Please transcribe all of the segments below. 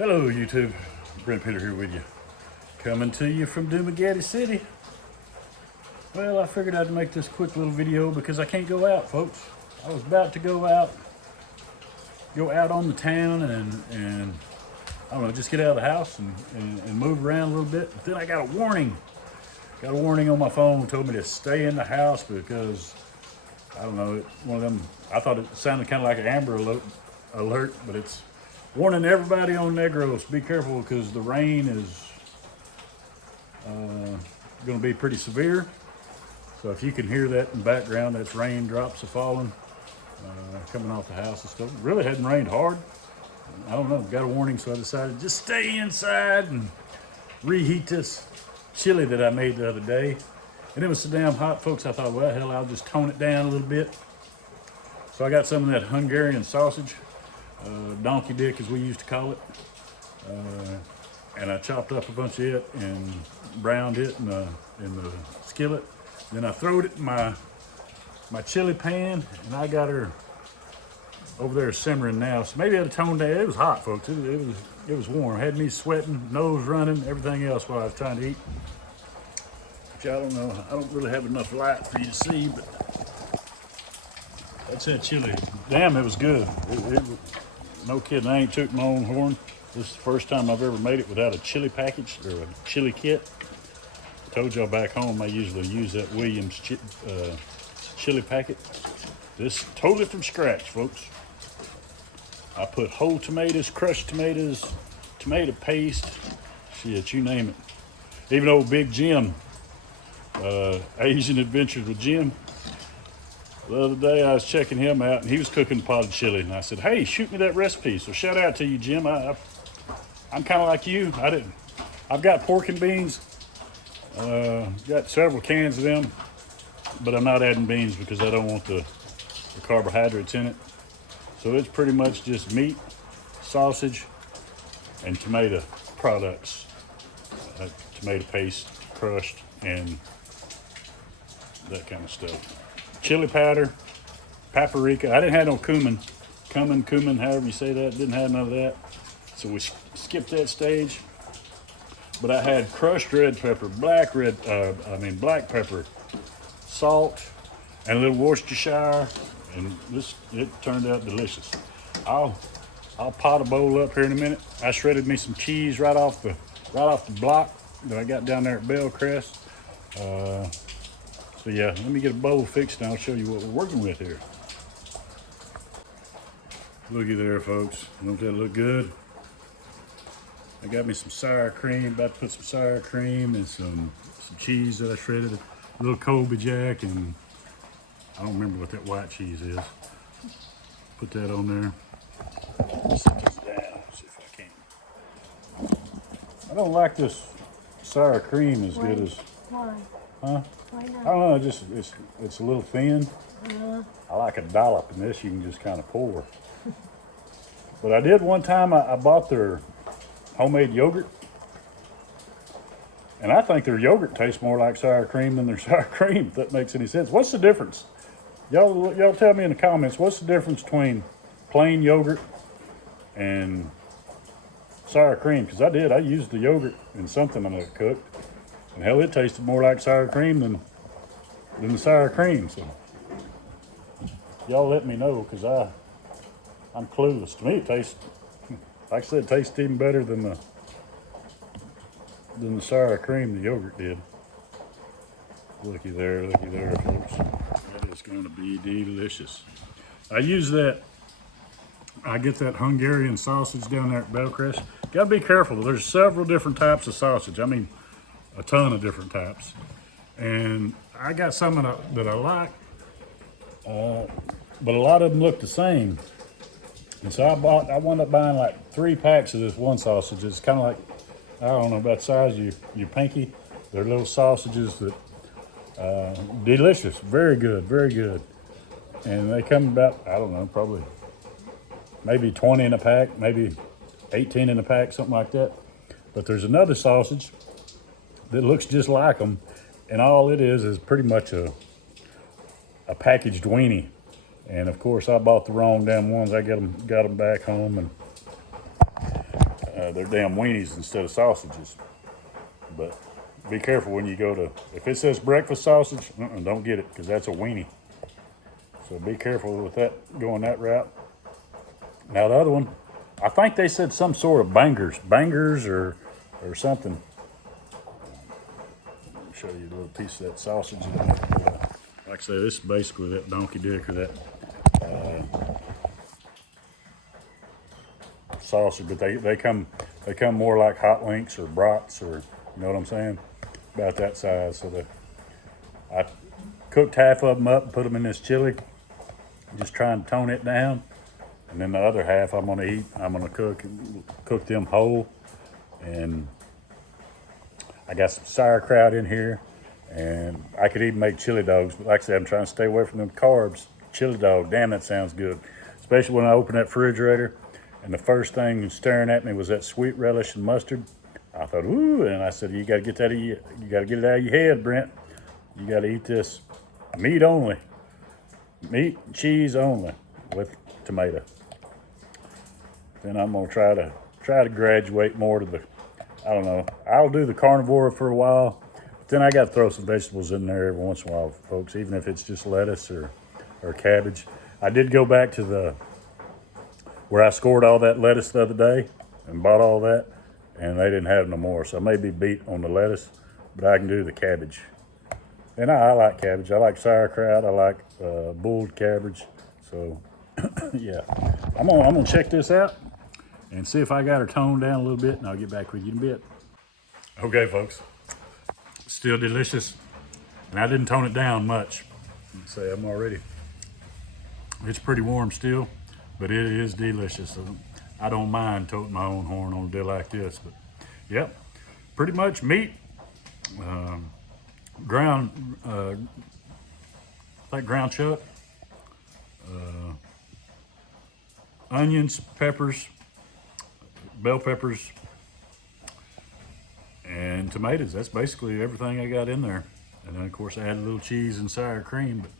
Hello YouTube, Brent Peter here with you. Coming to you from Dumagetti City. Well, I figured I'd make this quick little video because I can't go out, folks. I was about to go out on the town and I don't know, just get out of the house and move around a little bit. But then I got a warning. Got a warning on my phone, told me to stay in the house because, I don't know, one of them, I thought it sounded kind of like an Amber alert, but it's warning everybody on Negros, be careful because the rain is going to be pretty severe. So if you can hear that in the background, that's raindrops are falling, coming off the house and stuff. It really hadn't rained hard. I don't know, got a warning, so I decided to just stay inside and reheat this chili that I made the other day. And it was so damn hot, folks, I thought, well, hell, I'll just tone it down a little bit. So I got some of that Hungarian sausage, donkey dick as we used to call it, and I chopped up a bunch of it and browned it in the skillet. Then I throwed it in my chili pan, and I got her over there simmering now. So maybe I had to tone down. It was hot, folks. It was warm. Had me sweating, nose running, everything else while I was trying to eat. Which I don't know. I don't really have enough light for you to see, but that's that chili. Damn, it was good. No kidding, I ain't took my own horn. This is the first time I've ever made it without a chili package or a chili kit. I told y'all back home I usually use that Williams chili packet. This totally from scratch, folks. I put whole tomatoes, crushed tomatoes, tomato paste, shit, you name it. Even old Big Jim, Asian Adventures with Jim. The other day I was checking him out and he was cooking potted chili, and I said, hey, shoot me that recipe. So shout out to you, Jim. I'm kind of like you. I've got pork and beans, got several cans of them, but I'm not adding beans because I don't want the carbohydrates in it. So it's pretty much just meat, sausage, and tomato products, tomato paste, crushed, and that kind of stuff. Chili powder, paprika. I didn't have no cumin, however you say that. Didn't have none of that. So we skipped that stage. But I had crushed red pepper, black pepper, salt, and a little Worcestershire, and it turned out delicious. I'll pot a bowl up here in a minute. I shredded me some cheese right off the block that I got down there at Bellcrest. So yeah, let me get a bowl fixed and I'll show you what we're working with here. Looky there, folks. Don't that look good? I got me some sour cream, about to put some sour cream and some cheese that I shredded, a little Colby Jack, and I don't remember what that white cheese is. Put that on there. Set this down, see if I can. I don't like this sour cream as good as. Why? Huh? Why not? I don't know, it's a little thin. I like a dollop, and this you can just kind of pour. But I did one time, I bought their homemade yogurt, and I think their yogurt tastes more like sour cream than their sour cream, if that makes any sense. What's the difference? Y'all tell me in the comments, what's the difference between plain yogurt and sour cream? Because I used the yogurt in something I cooked, and hell, it tasted more like sour cream than the sour cream. So y'all let me know, because I'm clueless. To me, it tastes, like I said, it tastes even better than the sour cream the yogurt did. Looky there, folks. That is going to be delicious. I get that Hungarian sausage down there at Bellcrest. Got to be careful. There's several different types of sausage. I mean, a ton of different types. And I got some that I like, but a lot of them look the same. And so I wound up buying like 3 packs of this one sausage. It's kind of like, I don't know about the size of your pinky. They're little sausages that, delicious, very good, very good. And they come about, I don't know, probably maybe 20 in a pack, maybe 18 in a pack, something like that. But there's another sausage that looks just like them, and all it is pretty much a packaged weenie. And of course, I bought the wrong damn ones. I got them back home, and they're damn weenies instead of sausages. But be careful when you go to, if it says breakfast sausage, don't get it, because that's a weenie. So be careful with that, going that route. Now the other one, I think they said some sort of bangers or something. Let me show you a little piece of that sausage. Like I say, this is basically that donkey dick or that sausage, but they come more like hot links or brats, or you know what I'm saying, about that size. So I cooked half of them up and put them in this chili, just trying to tone it down, and then the other half I'm gonna cook them whole. And I got some sauerkraut in here, and I could even make chili dogs, but like I said, I'm trying to stay away from them carbs. Chili dog, damn, that sounds good, especially when I open that refrigerator and the first thing staring at me was that sweet relish and mustard. I thought, ooh, and I said, you gotta get it out of your head, Brent. You gotta eat this meat only, meat and cheese only with tomato. Then I'm gonna try to graduate more to the, I don't know, I'll do the carnivore for a while, but then I gotta throw some vegetables in there every once in a while, folks, even if it's just lettuce or cabbage. I did go back to where I scored all that lettuce the other day and bought all that, and they didn't have no more. So I may be beat on the lettuce, but I can do the cabbage. And I like cabbage. I like sauerkraut. I like boiled cabbage. So yeah, I'm gonna check this out and see if I got her toned down a little bit, and I'll get back with you in a bit. Okay, folks, still delicious, and I didn't tone it down much. Let's say it's pretty warm still, but it is delicious. So I don't mind toting my own horn on a day like this. But yep, pretty much meat, ground chuck, onions, peppers, bell peppers, and tomatoes. That's basically everything I got in there. And then of course I added a little cheese and sour cream, but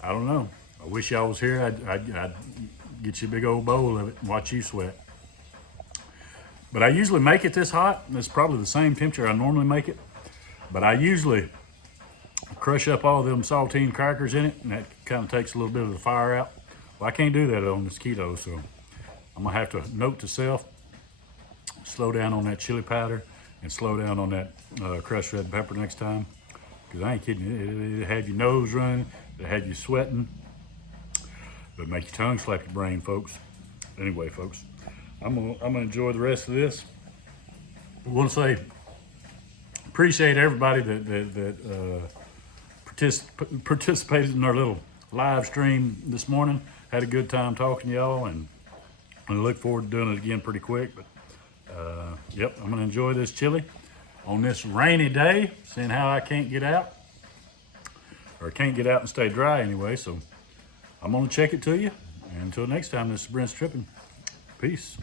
I don't know. I wish y'all was here. I'd get you a big old bowl of it and watch you sweat. But I usually make it this hot. It's probably the same temperature I normally make it. But I usually crush up all them saltine crackers in it, and that kind of takes a little bit of the fire out. Well, I can't do that on this keto, so I'm gonna have to note to self, slow down on that chili powder and slow down on that crushed red pepper next time. Because I ain't kidding you, it'll have your nose running, it'll have you sweating, but make your tongue slap your brain, folks. Anyway, folks, I'm gonna enjoy the rest of this. I want to say, appreciate everybody that participated in our little live stream this morning. Had a good time talking to y'all, and I look forward to doing it again pretty quick. But yep, I'm gonna enjoy this chili on this rainy day, seeing how I can't get out, or can't get out and stay dry anyway. So I'm gonna check it to you. And until next time, this is Brent's Tripping. Peace.